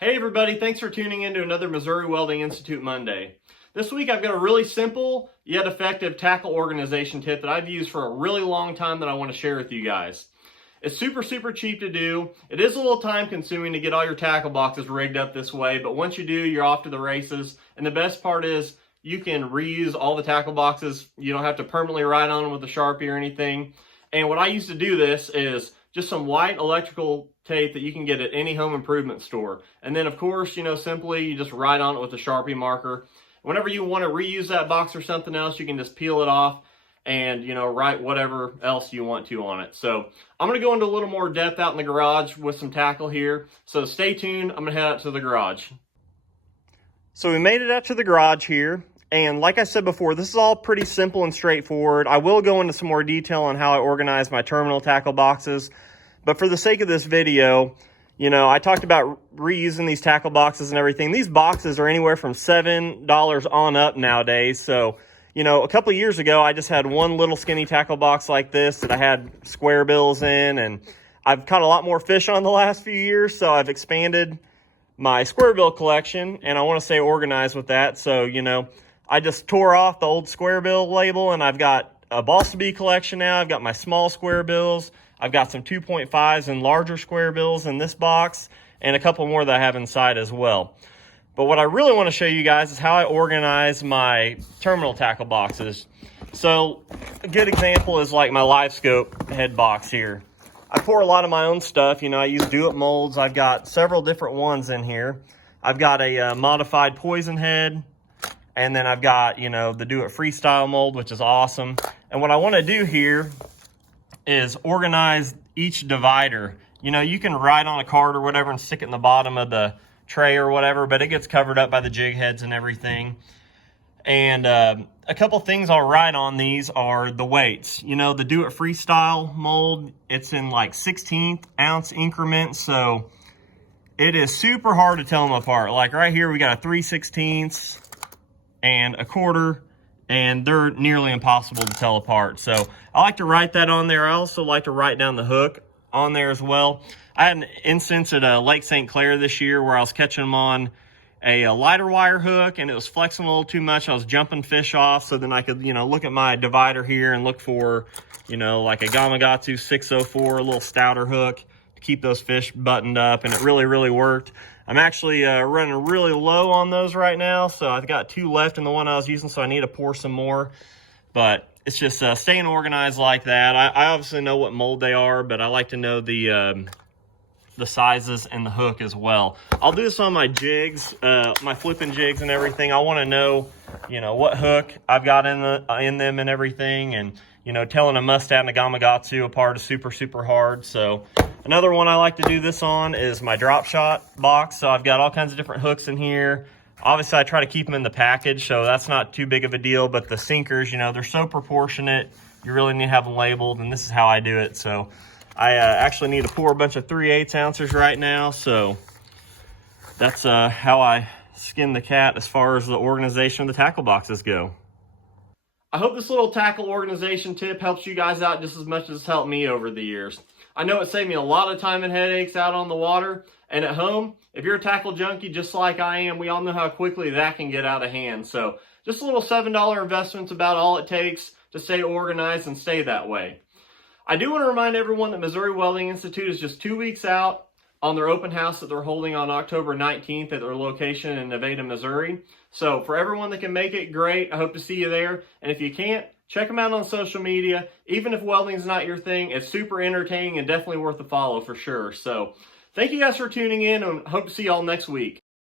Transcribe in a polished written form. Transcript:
Hey everybody, thanks for tuning in to another Missouri Welding Institute Monday. This week I've got a really simple yet effective tackle organization tip that I've used for a really long time that I want to share with you guys. It's super cheap to do. It is a little time consuming to get all your tackle boxes rigged up this way, but once you do, you're off to the races. And the best part is you can reuse all the tackle boxes. You don't have to permanently write on them with a Sharpie or anything. And what I used to do this is just some white electrical tape that you can get at any home improvement store. And then of course, simply you just write on it with a Sharpie marker. Whenever you want to reuse that box or something else, you can just peel it off and write whatever else you want to on it. So I'm going to go into a little more depth out in the garage with some tackle here. So stay tuned. I'm going to head out to the garage. So we made it out to the garage here. And like I said before, this is all pretty simple and straightforward. I will go into some more detail on how I organize my terminal tackle boxes. But for the sake of this video, I talked about reusing these tackle boxes and everything. These boxes are anywhere from $7 on up nowadays. So, a couple of years ago, I just had one little skinny tackle box like this that I had square bills in. And I've caught a lot more fish on the last few years. So I've expanded my square bill collection. And I want to stay organized with that. So, I just tore off the old square bill label. And I've got a balsa bee collection now. I've got my small square bills. I've got some 2.5s and larger square bills in this box and a couple more that I have inside as well. But what I really want to show you guys is how I organize my terminal tackle boxes. So a good example is like my live scope head box here. I pour a lot of my own stuff. I use do-it molds. I've got several different ones in here. I've got a modified poison head. And then I've got, the do-it freestyle mold, which is awesome. And what I want to do here is organize each divider. You can write on a card or whatever and stick it in the bottom of the tray or whatever, but it gets covered up by the jig heads and everything. And a couple things I'll write on these are the weights. The do it freestyle mold, it's in like 16th ounce increments, so it is super hard to tell them apart. Like right here, we got a 3/16 and a quarter, and they're nearly impossible to tell apart. So I like to write that on there. I also like to write down the hook on there as well. I had an instance at Lake St. Clair this year where I was catching them on a lighter wire hook, and it was flexing a little too much. I was jumping fish off, so then I could, look at my divider here and look for, like a Gamakatsu 604, a little stouter hook to keep those fish buttoned up, and it really worked. I'm actually running really low on those right now, so I've got 2 left in the one I was using, so I need to pour some more. But it's just staying organized like that. I obviously know what mold they are, but I like to know the sizes and the hook as well. I'll do this on my jigs, my flipping jigs and everything. I want to know, what hook I've got in them and everything. And, telling a Mustad and a Gamakatsu apart is super hard. So another one I like to do this on is my drop shot box. So I've got all kinds of different hooks in here. Obviously, I try to keep them in the package, so that's not too big of a deal. But the sinkers, they're so proportionate. You really need to have them labeled, and this is how I do it. So I actually need to pour a bunch of 3/8 ounces right now. So that's how I skin the cat as far as the organization of the tackle boxes go. I hope this little tackle organization tip helps you guys out just as much as it's helped me over the years. I know it saved me a lot of time and headaches out on the water and at home. If you're a tackle junkie just like I am, we all know how quickly that can get out of hand. So just a little $7 investment's about all it takes to stay organized and stay that way. I do want to remind everyone that Missouri Welding Institute is just 2 weeks out on their open house that they're holding on October 19th at their location in Nevada, Missouri. So for everyone that can make it, great. I hope to see you there. And if you can't, check them out on social media. Even if welding is not your thing, it's super entertaining and definitely worth a follow for sure. So thank you guys for tuning in, and hope to see y'all next week.